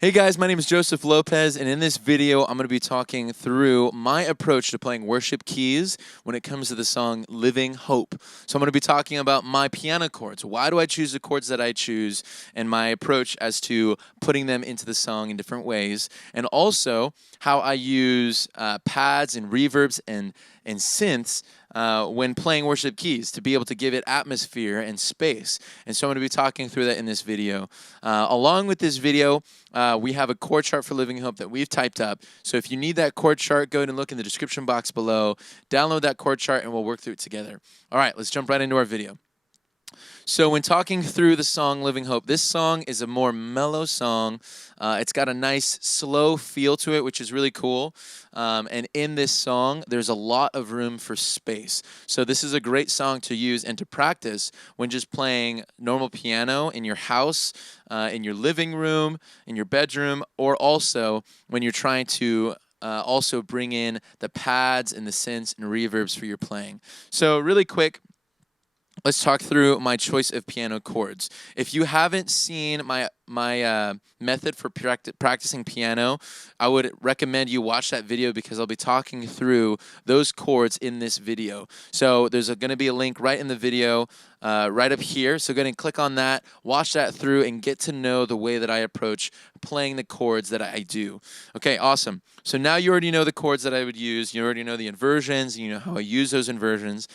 Hey guys, my name is Joseph Lopez, and in this video, I'm going to be talking through my approach to playing worship keys when it comes to the song Living Hope. So I'm going to be talking about my piano chords. Why do I choose the chords that I choose, and my approach as to putting them into the song in different ways, and also how I use pads and reverbs and synths when playing worship keys to be able to give it atmosphere and space. And so I'm going to be talking through that in this video. Along with this video, we have a chord chart for Living Hope that we've typed up. So if you need that chord chart, go ahead and look in the description box below. Download that chord chart and we'll work through it together. All right, let's jump right into our video. So when talking through the song Living Hope, this song is a more mellow song. It's got a nice slow feel to it, which is really cool. And in this song, there's a lot of room for space. So this is a great song to use and to practice when just playing normal piano in your house, in your living room, in your bedroom, or also when you're trying to also bring in the pads and the synths and reverbs for your playing. So really quick, let's talk through my choice of piano chords. If you haven't seen my method for practicing piano, I would recommend you watch that video because I'll be talking through those chords in this video. So there's going to be a link right in the video, right up here. So go ahead and click on that, watch that through, and get to know the way that I approach playing the chords that I do. Okay, awesome. So now you already know the chords that I would use. You already know the inversions. You know how I use those inversions.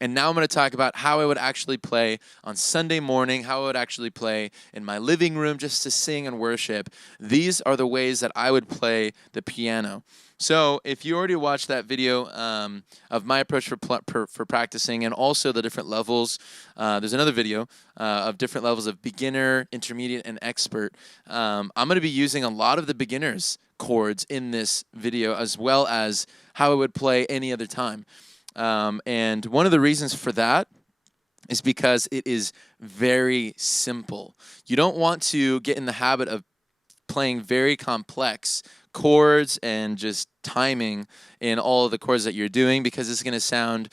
And now I'm going to talk about how I would actually play on Sunday morning, how I would actually play in my living room just to sing and worship. These are the ways that I would play the piano. So if you already watched that video of my approach for practicing and also the different levels, there's another video of different levels of beginner, intermediate, and expert. I'm going to be using a lot of the beginners chords in this video as well as how I would play any other time. And one of the reasons for that is because it is very simple. You don't want to get in the habit of playing very complex chords and just timing in all of the chords that you're doing because it's going to sound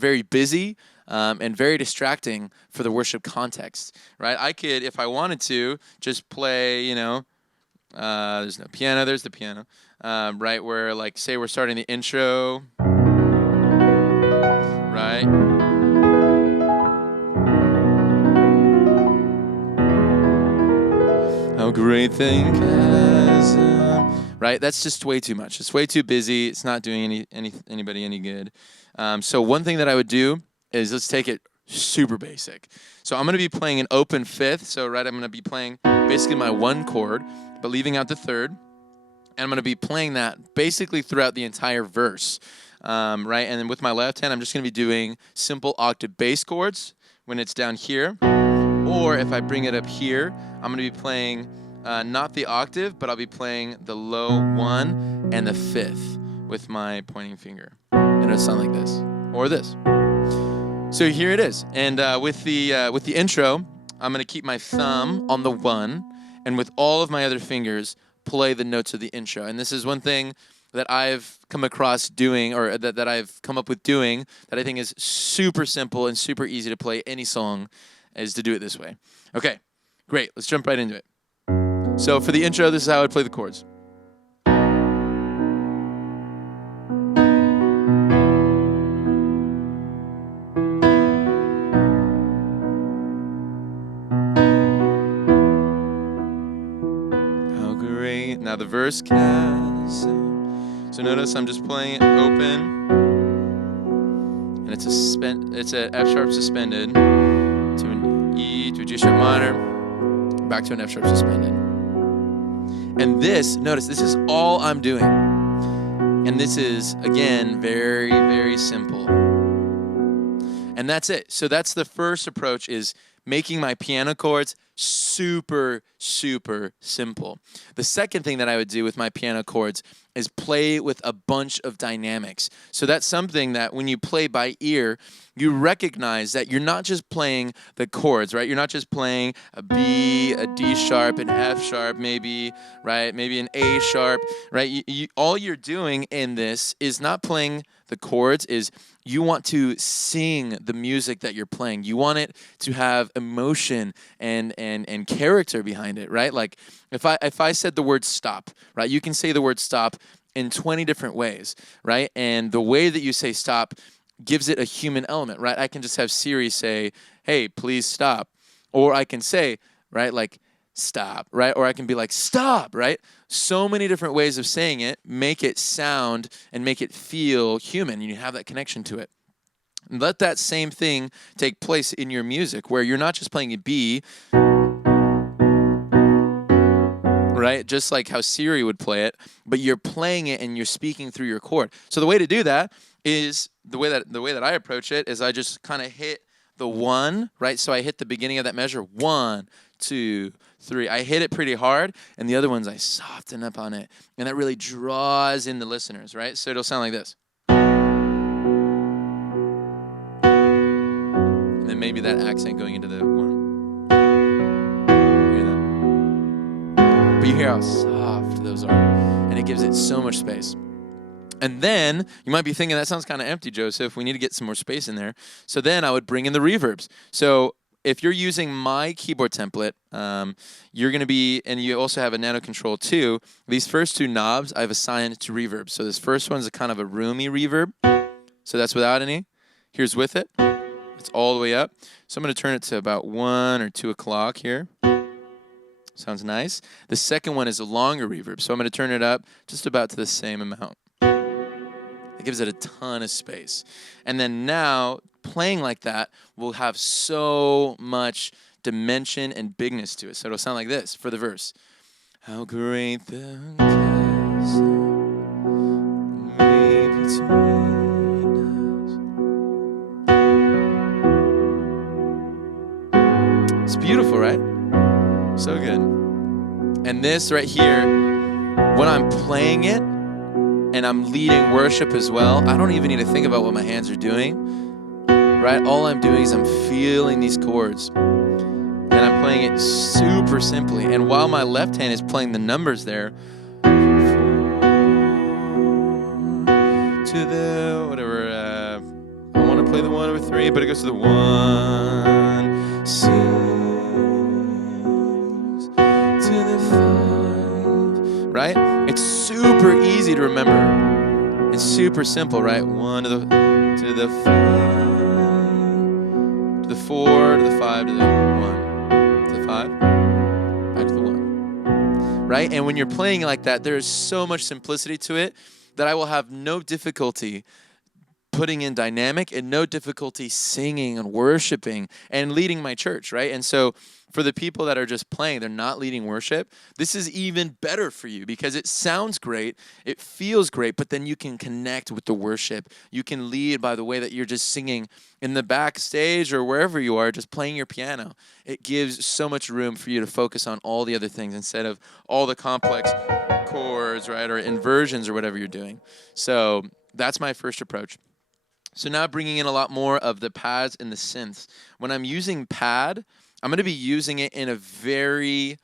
very busy and very distracting for the worship context, right? I could, if I wanted to, just play, there's no piano, there's the piano, right, where, like, say we're starting the intro, right? How great thing chasm, right? That's just way too much. It's way too busy. It's not doing anybody any good. So one thing that I would do is let's take it super basic. So I'm going to be playing an open fifth. So I'm going to be playing basically my one chord, but leaving out the third. And I'm going to be playing that basically throughout the entire verse. Right, and then with my left hand, I'm just going to be doing simple octave bass chords when it's down here. Or if I bring it up here, I'm going to be playing not the octave, but I'll be playing the low one and the fifth with my pointing finger. And it'll sound like this, or this. So here it is. And with the intro, I'm going to keep my thumb on the one, and with all of my other fingers, play the notes of the intro. And this is one thing that I've come across doing, or that I've come up with doing, that I think is super simple and super easy to play any song, is to do it this way. Okay, great. Let's jump right into it. So for the intro, this is how I would play the chords. How great. Now the verse chasm. So notice I'm just playing it open, and it's a F sharp suspended to an E to a G sharp minor, back to an F sharp suspended. And notice this is all I'm doing. And this is, again, very, very simple. And that's it. So that's the first approach, is making my piano chords super, super simple. The second thing that I would do with my piano chords is play with a bunch of dynamics. So that's something that when you play by ear, you recognize that you're not just playing the chords, right? You're not just playing a B, a D sharp, an F sharp, maybe, right? Maybe an A sharp, right? All you're doing in this is not playing the chords, is you want to sing the music that you're playing. You want it to have emotion and and character behind it, right? Like if I said the word stop, right? You can say the word stop in 20 different ways, right? And the way that you say stop gives it a human element, right? I can just have Siri say, hey, please stop. Or I can say, right, like, stop, right? Or I can be like, stop, right? So many different ways of saying it make it sound and make it feel human. You have that connection to it. And let that same thing take place in your music, where you're not just playing a B, right? Just like how Siri would play it, but you're playing it and you're speaking through your chord. So the way to do that is the way that I approach it is I just kind of hit the 1, right? So I hit the beginning of that measure, 1, 2, 3. I hit it pretty hard, and the other ones I soften up on it, and that really draws in the listeners, right? So it'll sound like this. And then maybe that accent going into the 1. Hear that? But you hear how soft those are, and it gives it so much space. And then you might be thinking, that sounds kind of empty, Joseph. We need to get some more space in there. So then I would bring in the reverbs. So if you're using my keyboard template, you're going to be, and you also have a Nano Control 2, these first 2 knobs I've assigned to reverb. So this first one's a kind of a roomy reverb. So that's without any. Here's with it. It's all the way up. So I'm going to turn it to about 1 or 2 o'clock here. Sounds nice. The second one is a longer reverb. So I'm going to turn it up just about to the same amount. It gives it a ton of space. And then now, playing like that will have so much dimension and bigness to it. So it'll sound like this for the verse. How great the chasm may between us. It's beautiful, right? So good. And this right here, when I'm playing it, and I'm leading worship as well, I don't even need to think about what my hands are doing, right? All I'm doing is I'm feeling these chords, and I'm playing it super simply. And while my left hand is playing the numbers there, to the, whatever, I want to play the 1 over 3, but it goes to the 1, 6, to the 5, right? It's super easy to remember. It's super simple, right? 1 to the 5, to the 4, to the 5, to the 1, to the 5, back to the 1, right? And when you're playing like that, there is so much simplicity to it that I will have no difficulty putting in dynamic and no difficulty singing and worshiping and leading my church, right? And so for the people that are just playing, they're not leading worship, this is even better for you because it sounds great, it feels great, but then you can connect with the worship. You can lead by the way that you're just singing in the backstage or wherever you are, just playing your piano. It gives so much room for you to focus on all the other things instead of all the complex chords, right, or inversions or whatever you're doing. So that's my first approach. So now bringing in a lot more of the pads and the synths. When I'm using pad, I'm going to be using it in a very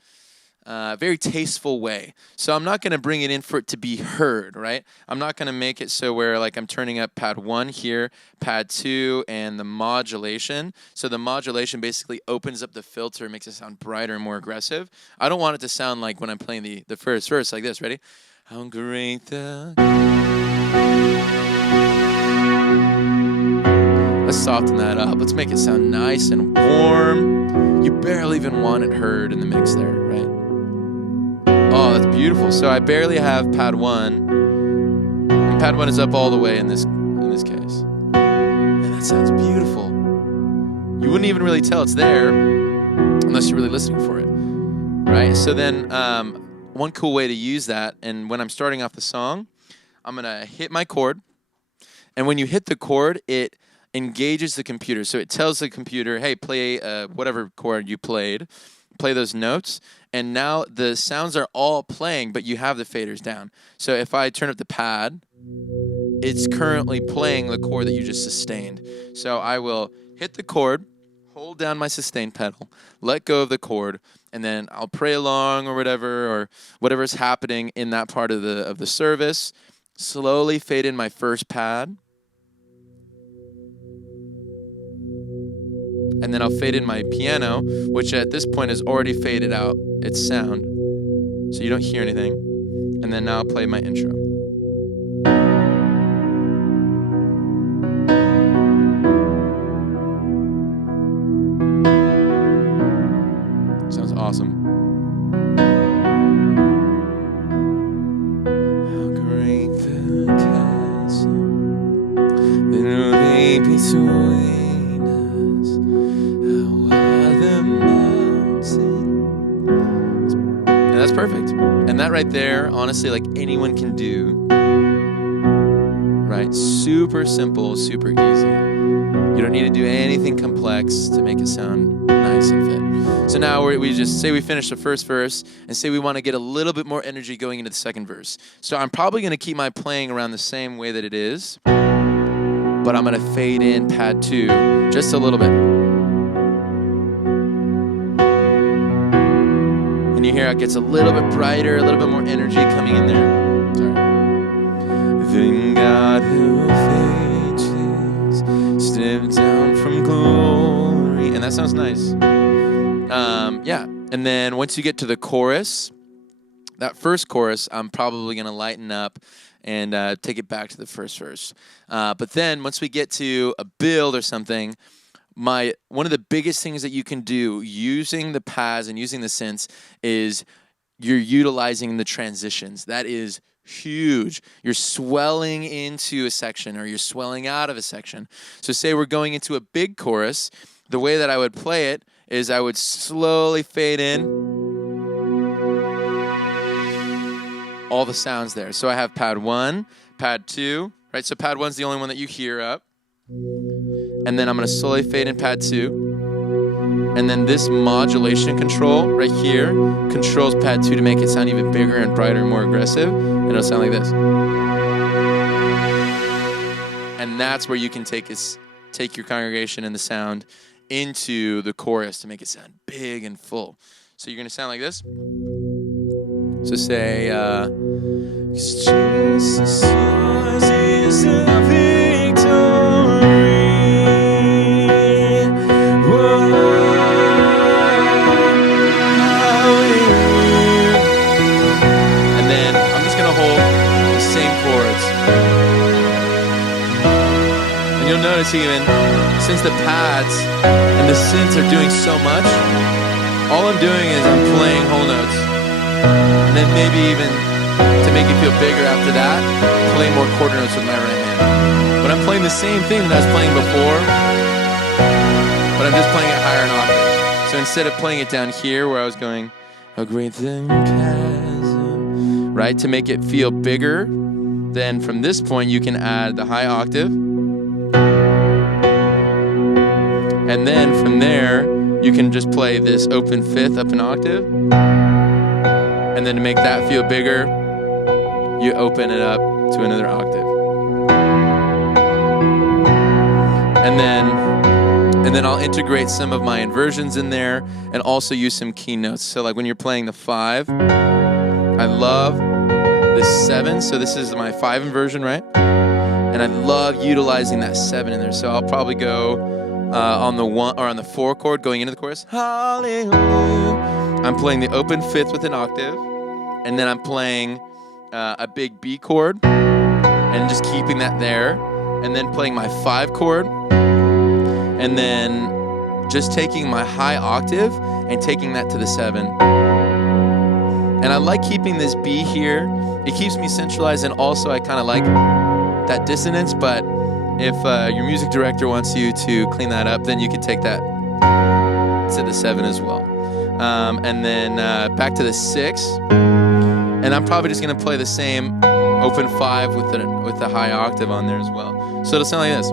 tasteful way. So I'm not going to bring it in for it to be heard, right? I'm not going to make it so where like I'm turning up pad 1 here, pad 2, and the modulation. So the modulation basically opens up the filter, makes it sound brighter and more aggressive. I don't want it to sound like when I'm playing the first verse like this. Ready? How great the... Let's soften that up. Let's make it sound nice and warm. You barely even want it heard in the mix there, right? Oh, that's beautiful. So I barely have pad 1. And pad 1 is up all the way in this case. And that sounds beautiful. You wouldn't even really tell it's there unless you're really listening for it, right? So then one cool way to use that, and when I'm starting off the song, I'm going to hit my chord. And when you hit the chord, it engages the computer. So it tells the computer, hey, play whatever chord you played, play those notes, and now the sounds are all playing, but you have the faders down. So if I turn up the pad, it's currently playing the chord that you just sustained. So I will hit the chord, hold down my sustain pedal, let go of the chord, and then I'll pray along or whatever's happening in that part of the service, slowly fade in my first pad, and then I'll fade in my piano, which at this point has already faded out its sound, so you don't hear anything. And then now I'll play my intro. Sounds awesome. How great the chasm that lay between us. How high the mountain. And that's perfect. And that right there, honestly, like anyone can do. Right? Super simple, super easy. You don't need to do anything complex to make it sound nice and fit. So now we just say we finish the first verse and say we want to get a little bit more energy going into the second verse. So I'm probably going to keep my playing around the same way that it is, but I'm going to fade in pad 2 just a little bit. And you hear it gets a little bit brighter, a little bit more energy coming in there. Sorry. The God who ages stepped down from glory. And that sounds nice. Yeah. And then once you get to the chorus, that first chorus, I'm probably going to lighten up and take it back to the first verse. But then once we get to a build or something, one of the biggest things that you can do using the pads and using the synths is you're utilizing the transitions. That is huge. You're swelling into a section or you're swelling out of a section. So say we're going into a big chorus, the way that I would play it is I would slowly fade in all the sounds there. So I have pad 1, pad 2, right? So pad 1's the only one that you hear up. And then I'm going to slowly fade in pad 2. And then this modulation control right here controls pad 2 to make it sound even bigger and brighter and more aggressive. And it'll sound like this. And that's where you can take your congregation and the sound into the chorus to make it sound big and full. So you're going to sound like this. So say, 'Cause Jesus, yours is the victory. Whoa, and then I'm just going to hold the same chords. And you'll notice even, since the pads and the synths are doing so much, all I'm doing is I'm playing whole notes. And then maybe even to make it feel bigger after that, play more quarter notes with my right hand. But I'm playing the same thing that I was playing before, but I'm just playing it higher in octave. So instead of playing it down here where I was going, how great the chasm, right, to make it feel bigger, then from this point you can add the high octave. And then from there, you can just play this open fifth up an octave. And then to make that feel bigger, you open it up to another octave. And then I'll integrate some of my inversions in there and also use some keynotes. So like when you're playing the 5, I love the 7. So this is my 5 inversion, right? And I love utilizing that 7 in there. So I'll probably go on the 1 or on the 4 chord going into the chorus. Hallelujah. I'm playing the open 5th with an octave, and then I'm playing a big B chord and just keeping that there, and then playing my 5 chord, and then just taking my high octave and taking that to the 7. And I like keeping this B here. It keeps me centralized, and also I kind of like that dissonance, but if your music director wants you to clean that up, then you can take that to the 7 as well. And then back to the 6. And I'm probably just going to play the same open 5 with the high octave on there as well. So it'll sound like this.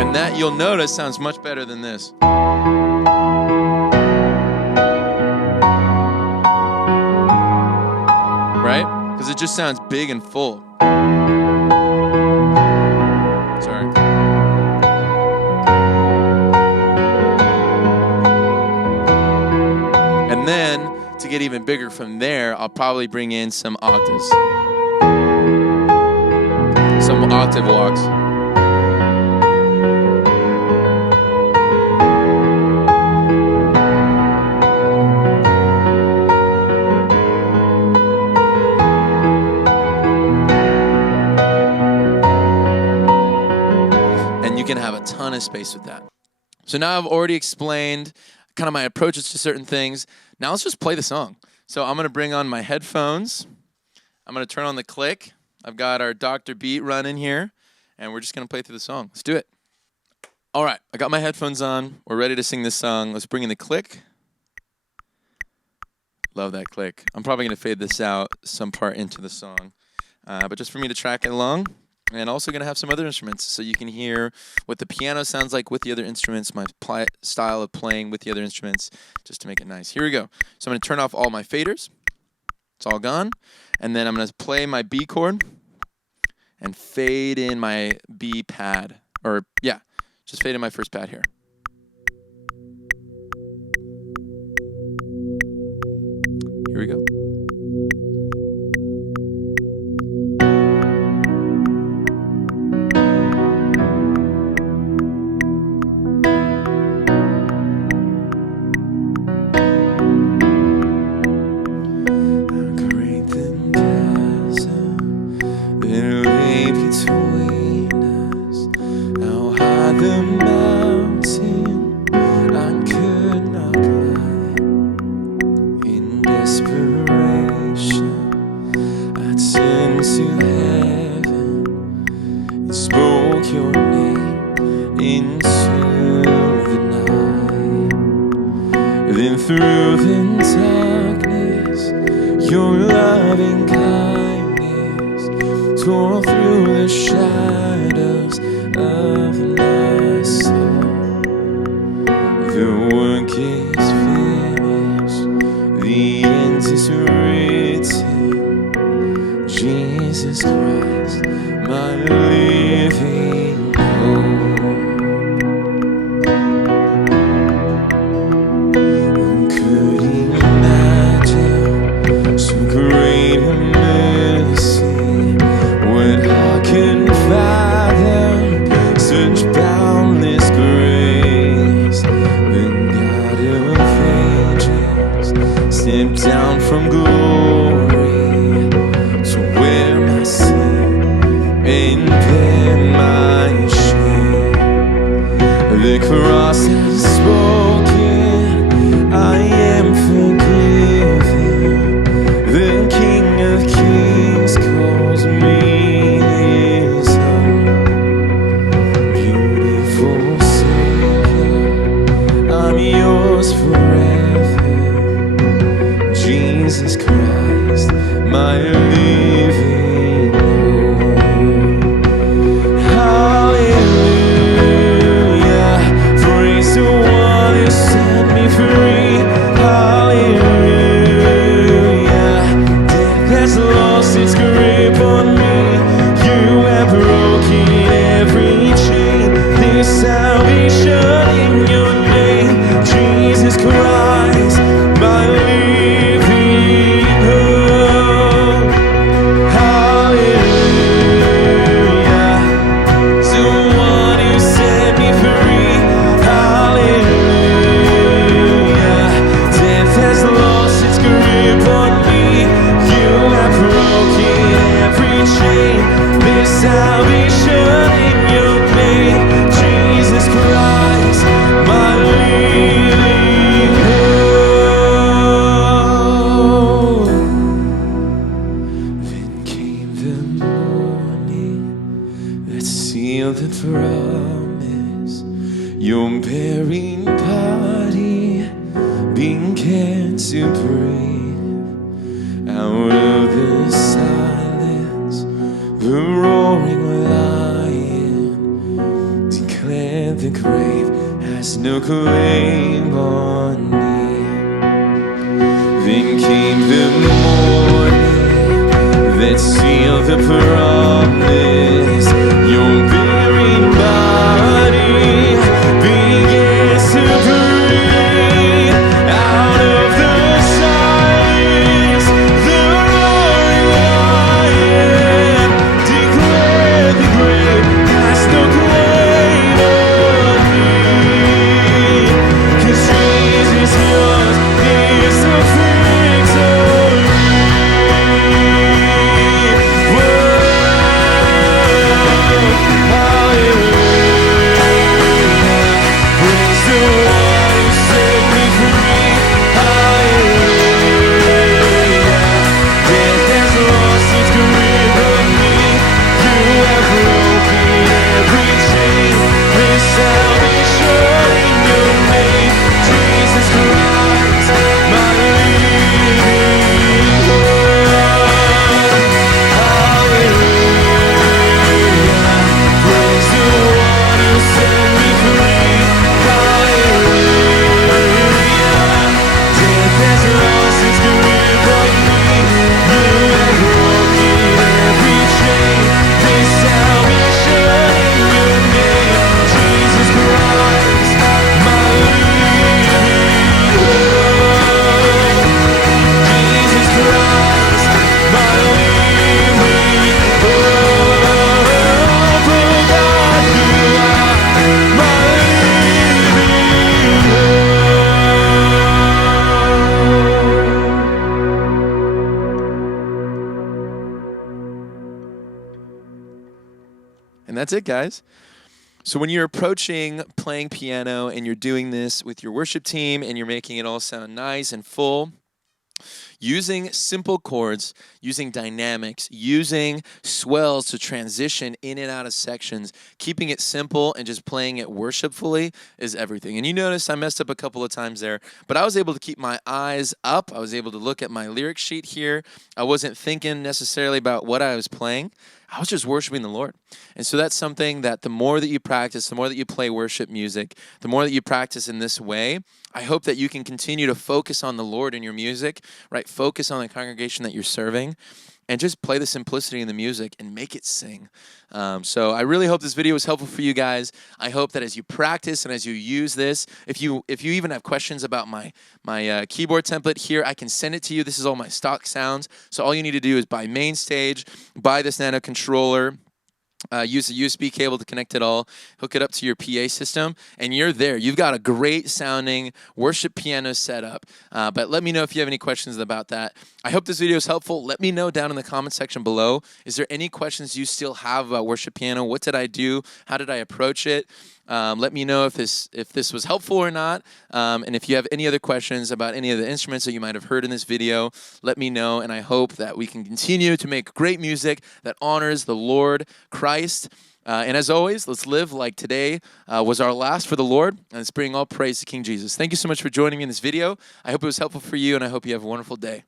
And that, you'll notice, sounds much better than this. Right? Because it just sounds big and full. Sorry. And then, to get even bigger from there, I'll probably bring in some octaves. octave walks. And you can have a ton of space with that. So now I've already explained kind of my approaches to certain things. Now let's just play the song. So I'm going to bring on my headphones. I'm going to turn on the click. I've got our Dr. Beat running here, and we're just going to play through the song. Let's do it. All right, I got my headphones on. We're ready to sing this song. Let's bring in the click. Love that click. I'm probably going to fade this out some part into the song, but just for me to track it along. And also going to have some other instruments so you can hear what the piano sounds like with the other instruments, my style of playing with the other instruments, just to make it nice. Here we go. So I'm going to turn off all my faders. It's all gone. And then I'm going to play my B chord and fade in my B pad. Or, yeah, just fade in my first pad here. Here we go. Through the darkness, your loving kindness tore through the shadows of my soul. The work is finished, the end is written. Jesus Christ, my living hope. Down from glory to wear my sin and bear my shame. The cross has spoken, I am forgiven. The King of Kings calls me his own. Beautiful Savior, I'm yours forever. Jesus Christ, my living hope. Hallelujah, praise the one who set me free. Hallelujah, death has lost its grip on me. You have broken every chain. There's salvation in your name, Jesus Christ, my living hope. Hallelujah, the one who set me free. Hallelujah, death has lost its grip on me. You have broken every chain. There's salvation in your name, Jesus Christ, my living hope. Then came the morning that sealed the promise. Your bearing body began to breathe out of the silence. The roaring lion declared the grave has no claim on me. Then came the morning that sealed the promise. Your bearing body began to breathe out of the silence. The roaring lion declared the grave That's it, guys. So when you're approaching playing piano and you're doing this with your worship team and you're making it all sound nice and full, using simple chords, using dynamics, using swells to transition in and out of sections, keeping it simple and just playing it worshipfully is everything. And you notice I messed up a couple of times there, but I was able to keep my eyes up. I was able to look at my lyric sheet here. I wasn't thinking necessarily about what I was playing. I was just worshiping the Lord. And so that's something that the more that you practice, the more that you play worship music, the more that you practice in this way, I hope that you can continue to focus on the Lord in your music, right? Focus on the congregation that you're serving and just play the simplicity in the music and make it sing. So I really hope this video was helpful for you guys. I hope that as you practice and as you use this, if you even have questions about my keyboard template here, I can send it to you. This is all my stock sounds. So all you need to do is buy MainStage, buy this Nano controller, use a USB cable to connect it all, hook it up to your PA system, and you're there. You've got a great sounding worship piano setup. But let me know if you have any questions about that. I hope this video is helpful. Let me know down in the comment section below. Is there any questions you still have about worship piano? What did I do? How did I approach it? Let me know if this was helpful or not. And if you have any other questions about any of the instruments that you might have heard in this video, let me know. And I hope that we can continue to make great music that honors the Lord Christ. And as always, let's live like today was our last for the Lord. And let's bring all praise to King Jesus. Thank you so much for joining me in this video. I hope it was helpful for you, and I hope you have a wonderful day.